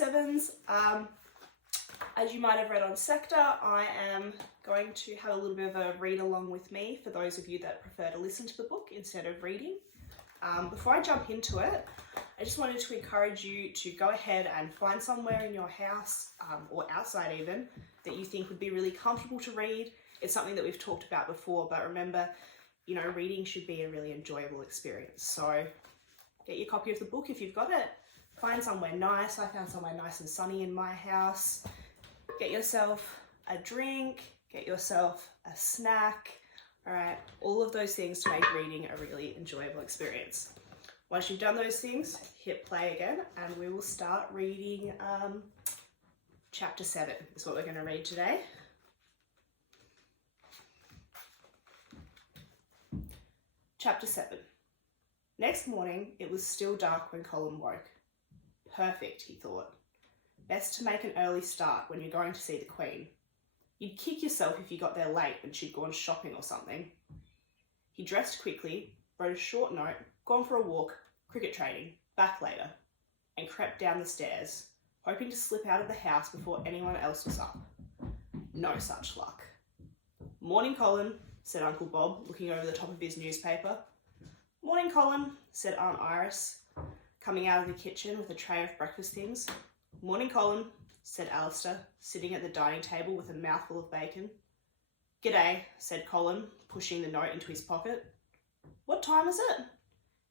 Sevens, as you might have read on Sector, I am going to have a little bit of a read along with me for those of you that prefer to listen to the book instead of reading. Before I jump into it, I just wanted to encourage you to go ahead and find somewhere in your house or outside even that you think would be really comfortable to read. It's something that we've talked about before, but remember, you know, reading should be a really enjoyable experience. So get your copy of the book if you've got it. Find somewhere nice. I found somewhere nice and sunny in my house. Get yourself a drink, get yourself a snack, all right? All of those things to make reading a really enjoyable experience. Once you've done those things, hit play again and we will start reading Chapter 7 is what we're going to read today. Chapter 7. Next morning, it was still dark when Colin woke. Perfect, he thought. Best to make an early start when you're going to see the Queen. You'd kick yourself if you got there late when she'd gone shopping or something. He dressed quickly, wrote a short note, gone for a walk, cricket training, back later, and crept down the stairs, hoping to slip out of the house before anyone else was up. No such luck. Morning, Colin, said Uncle Bob, looking over the top of his newspaper. Morning, Colin, said Aunt Iris, coming out of the kitchen with a tray of breakfast things. Morning, Colin, said Alistair, sitting at the dining table with a mouthful of bacon. G'day, said Colin, pushing the note into his pocket. What time is it?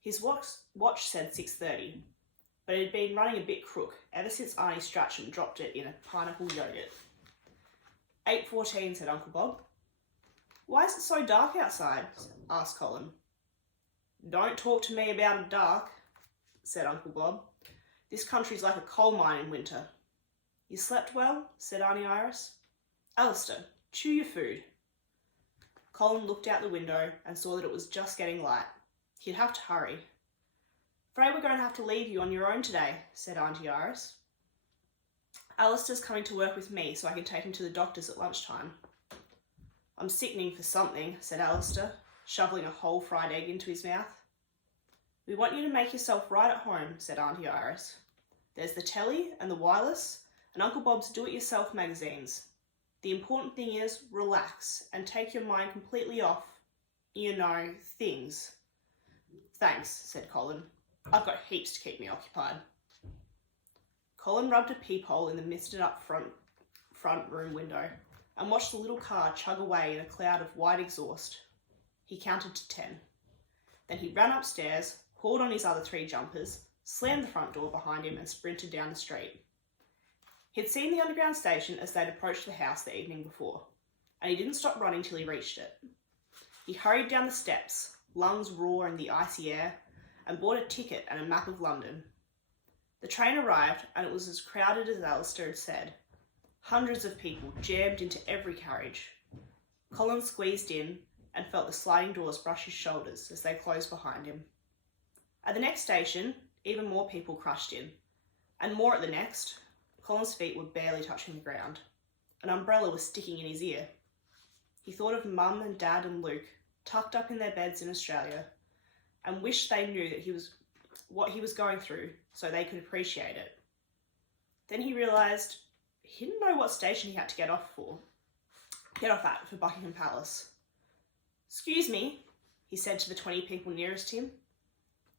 His watch said 6:30, but it had been running a bit crook ever since Arnie Strachan dropped it in a pineapple yogurt. 8:14, said Uncle Bob. Why is it so dark outside? Asked Colin. Don't talk to me about it dark, said Uncle Bob. This country's like a coal mine in winter. You slept well? Said Auntie Iris. Alistair, chew your food. Colin looked out the window and saw that it was just getting light. He'd have to hurry. Afraid we're going to have to leave you on your own today, said Auntie Iris. Alistair's coming to work with me so I can take him to the doctor's at lunchtime. I'm sickening for something, said Alistair, shoveling a whole fried egg into his mouth. We want you to make yourself right at home, said Auntie Iris. There's the telly and the wireless and Uncle Bob's do-it-yourself magazines. The important thing is relax and take your mind completely off, you know, things. Thanks, said Colin. I've got heaps to keep me occupied. Colin rubbed a peephole in the misted-up front room window and watched the little car chug away in a cloud of white exhaust. He counted to 10. Then he ran upstairs, hauled on his other 3 jumpers, slammed the front door behind him and sprinted down the street. He'd seen the underground station as they'd approached the house the evening before, and he didn't stop running till he reached it. He hurried down the steps, lungs raw in the icy air, and bought a ticket and a map of London. The train arrived, and it was as crowded as Alistair had said. Hundreds of people jammed into every carriage. Colin squeezed in and felt the sliding doors brush his shoulders as they closed behind him. At the next station, even more people crushed in, and more at the next. Colin's feet were barely touching the ground. An umbrella was sticking in his ear. He thought of Mum and Dad and Luke, tucked up in their beds in Australia, and wished they knew that what he was going through so they could appreciate it. Then he realised he didn't know what station he had to get off at for Buckingham Palace. Excuse me, he said to the 20 people nearest him.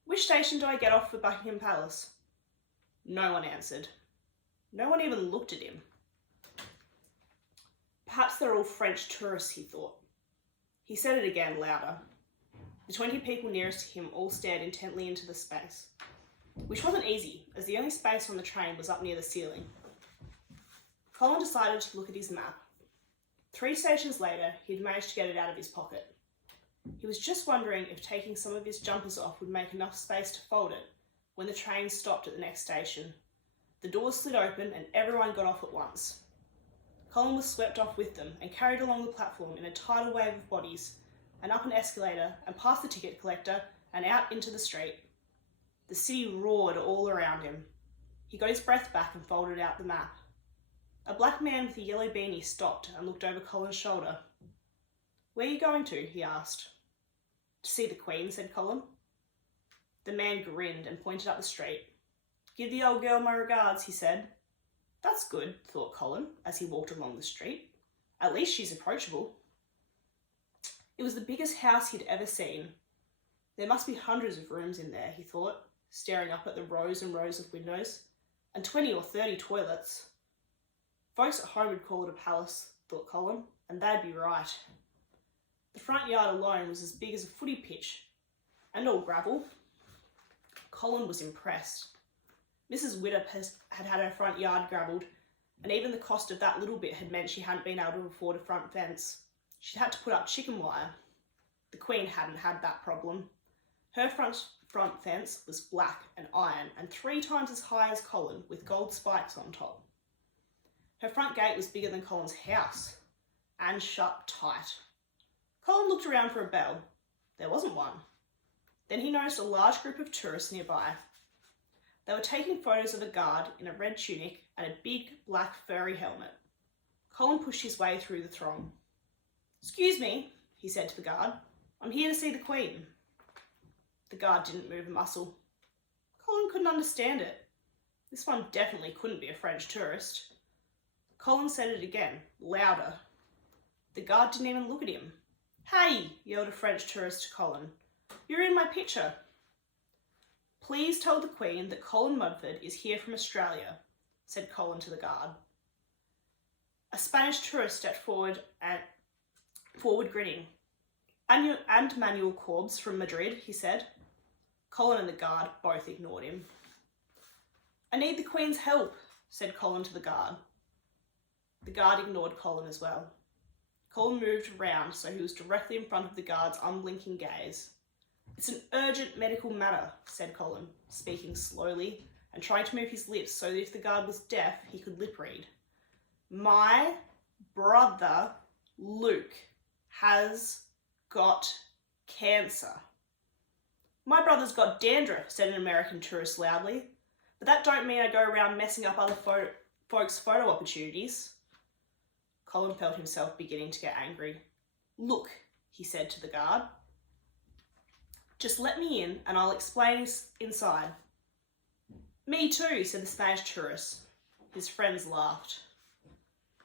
Which station do I get off for Buckingham Palace? No one answered. No one even looked at him. Perhaps they're all French tourists, he thought. He said it again, louder. The 20 people nearest to him all stared intently into the space, which wasn't easy, as the only space on the train was up near the ceiling. Colin decided to look at his map. 3 stations later, he'd managed to get it out of his pocket. He was just wondering if taking some of his jumpers off would make enough space to fold it when the train stopped at the next station. The doors slid open and everyone got off at once. Colin was swept off with them and carried along the platform in a tidal wave of bodies and up an escalator and past the ticket collector and out into the street. The city roared all around him. He got his breath back and folded out the map. A black man with a yellow beanie stopped and looked over Colin's shoulder. Where are you going to? He asked. To see the Queen, said Colin. The man grinned and pointed up the street. Give the old girl my regards, he said, That's good, thought Colin as he walked along the street. At least she's approachable. It was the biggest house he'd ever seen. There must be hundreds of rooms in there, he thought, staring up at the rows and rows of windows, and 20 or 30 toilets. Folks at home would call it a palace, thought Colin, and they'd be right. The front yard alone was as big as a footy pitch, and all gravel. Colin was impressed. Mrs. Widdop had had her front yard gravelled, and even the cost of that little bit had meant she hadn't been able to afford a front fence. She'd had to put up chicken wire. The Queen hadn't had that problem. Her front fence was black and iron and 3 times as high as Colin, with gold spikes on top. Her front gate was bigger than Colin's house, and shut tight. Colin looked around for a bell. There wasn't one. Then he noticed a large group of tourists nearby. They were taking photos of a guard in a red tunic and a big black furry helmet. Colin pushed his way through the throng. "Excuse me," he said to the guard. "I'm here to see the Queen." The guard didn't move a muscle. Colin couldn't understand it. This one definitely couldn't be a French tourist. Colin said it again, louder. The guard didn't even look at him. "Hey," yelled a French tourist to Colin. "You're in my picture." "Please tell the Queen that Colin Mudford is here from Australia," said Colin to the guard. A Spanish tourist stepped forward grinning. "And Manuel Corbs from Madrid," he said. Colin and the guard both ignored him. "I need the Queen's help," said Colin to the guard. The guard ignored Colin as well. Colin moved around so he was directly in front of the guard's unblinking gaze. "It's an urgent medical matter," said Colin, speaking slowly and trying to move his lips so that if the guard was deaf, he could lip read. "My brother, Luke, has got cancer." "My brother's got dandruff," said an American tourist loudly. "But that don't mean I go around messing up other folks' photo opportunities." Colin felt himself beginning to get angry. "Look," he said to the guard. "Just let me in and I'll explain inside." "Me too," said the Spanish tourist. His friends laughed.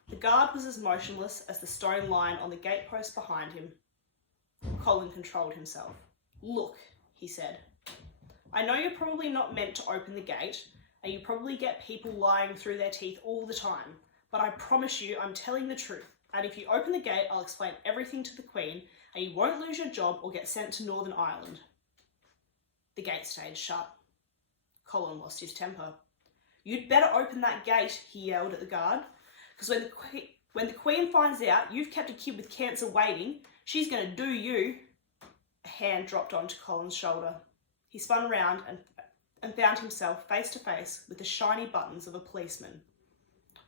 The guard was as motionless as the stone line on the gatepost behind him. Colin controlled himself. "Look," he said. "I know you're probably not meant to open the gate, and you probably get people lying through their teeth all the time, but I promise you I'm telling the truth, and if you open the gate, I'll explain everything to the Queen, and you won't lose your job or get sent to Northern Ireland." The gate stayed shut. Colin lost his temper. "You'd better open that gate," he yelled at the guard, "because when the Queen finds out you've kept a kid with cancer waiting, she's going to do you." A hand dropped onto Colin's shoulder. He spun round and found himself face to face with the shiny buttons of a policeman.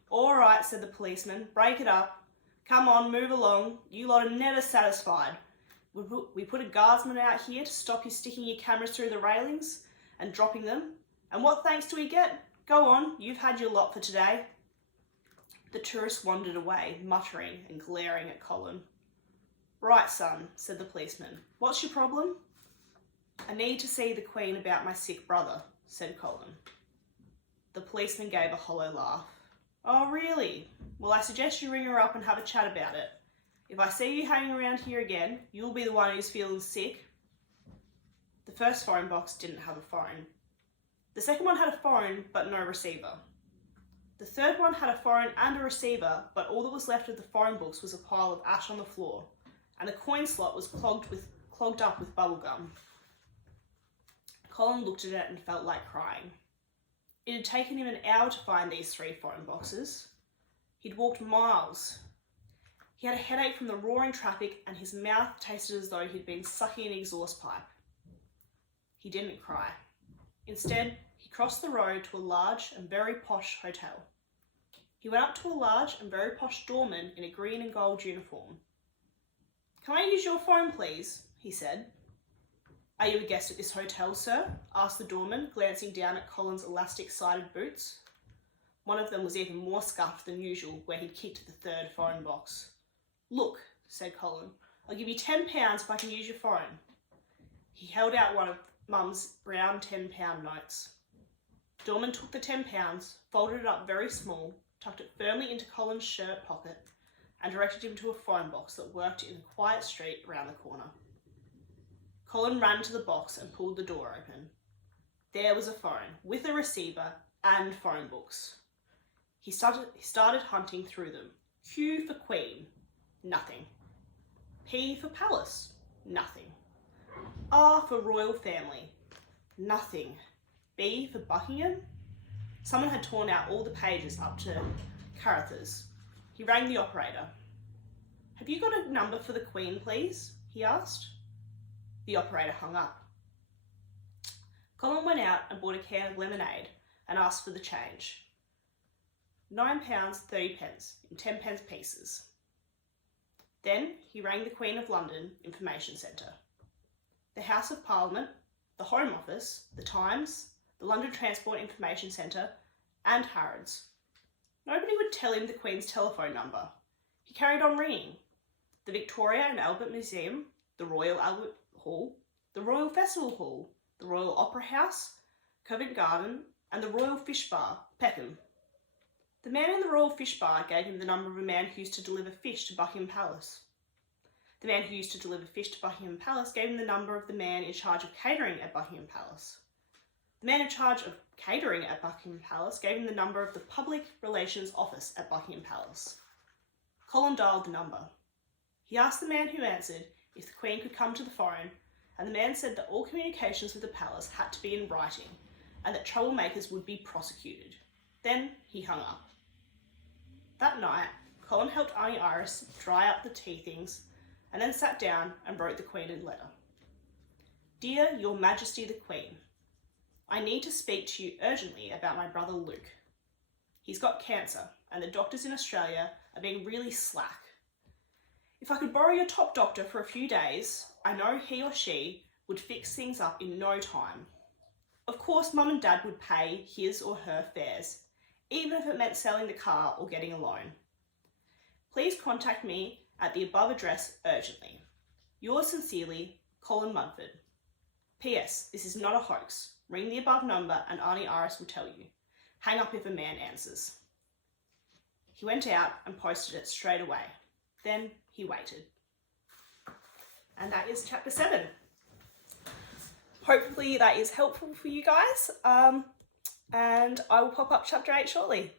"All right," said the policeman, "break it up. Come on, move along. You lot are never satisfied. We put a guardsman out here to stop you sticking your cameras through the railings and dropping them. And what thanks do we get? Go on, you've had your lot for today." The tourist wandered away, muttering and glaring at Colin. "Right, son," said the policeman. "What's your problem?" "I need to see the Queen about my sick brother," said Colin. The policeman gave a hollow laugh. "Oh, really? Well, I suggest you ring her up and have a chat about it. If I see you hanging around here again, you'll be the one who's feeling sick." The first phone box didn't have a phone. The second one had a phone, but no receiver. The third one had a phone and a receiver, but all that was left of the phone books was a pile of ash on the floor, and the coin slot was clogged up with bubblegum. Colin looked at it and felt like crying. It had taken him an hour to find these 3 phone boxes. He'd walked miles. He had a headache from the roaring traffic and his mouth tasted as though he'd been sucking an exhaust pipe. He didn't cry. Instead, he crossed the road to a large and very posh hotel. He went up to a large and very posh doorman in a green and gold uniform. "Can I use your phone, please?" he said. "Are you a guest at this hotel, sir?" asked the doorman, glancing down at Colin's elastic-sided boots. One of them was even more scuffed than usual, where he'd kicked the 3rd phone box. "Look," said Colin, "I'll give you £10 if I can use your phone." He held out one of Mum's brown £10 notes. Dorman took the £10, folded it up very small, tucked it firmly into Colin's shirt pocket, and directed him to a phone box that worked in a quiet street around the corner. Colin ran to the box and pulled the door open. There was a phone, with a receiver and phone books. He started hunting through them. Q for Queen, nothing. P for Palace, nothing. R for Royal Family, nothing. B for Buckingham? Someone had torn out all the pages up to Carruthers. He rang the operator. "Have you got a number for the Queen, please?" he asked. The operator hung up. Colin went out and bought a can of lemonade and asked for the change. £9 30 in 10 pieces. Then he rang the Queen of London Information Centre. The House of Parliament, the Home Office, the Times, the London Transport Information Centre, and Harrods. Nobody would tell him the Queen's telephone number. He carried on ringing. The Victoria and Albert Museum, the Royal Albert Hall, the Royal Festival Hall, the Royal Opera House, Covent Garden, and the Royal Fish Bar, Peckham. The man in the Royal Fish Bar gave him the number of a man who used to deliver fish to Buckingham Palace. The man who used to deliver fish to Buckingham Palace gave him the number of the man in charge of catering at Buckingham Palace. The man in charge of catering at Buckingham Palace gave him the number of the Public Relations Office at Buckingham Palace. Colin dialed the number. He asked the man who answered if the Queen could come to the phone, and the man said that all communications with the palace had to be in writing and that troublemakers would be prosecuted. Then he hung up. That night, Colin helped Auntie Iris dry up the tea things and then sat down and wrote the Queen a letter. "Dear Your Majesty the Queen, I need to speak to you urgently about my brother Luke. He's got cancer and the doctors in Australia are being really slack. If I could borrow your top doctor for a few days, I know he or she would fix things up in no time. Of course, Mum and Dad would pay his or her fares, even if it meant selling the car or getting a loan. Please contact me at the above address urgently. Yours sincerely, Colin Mumford. P.S. This is not a hoax. Ring the above number and Auntie Iris will tell you. Hang up if a man answers." He went out and posted it straight away. Then he waited. And that is chapter 7. Hopefully that is helpful for you guys. And I will pop up chapter 8 shortly.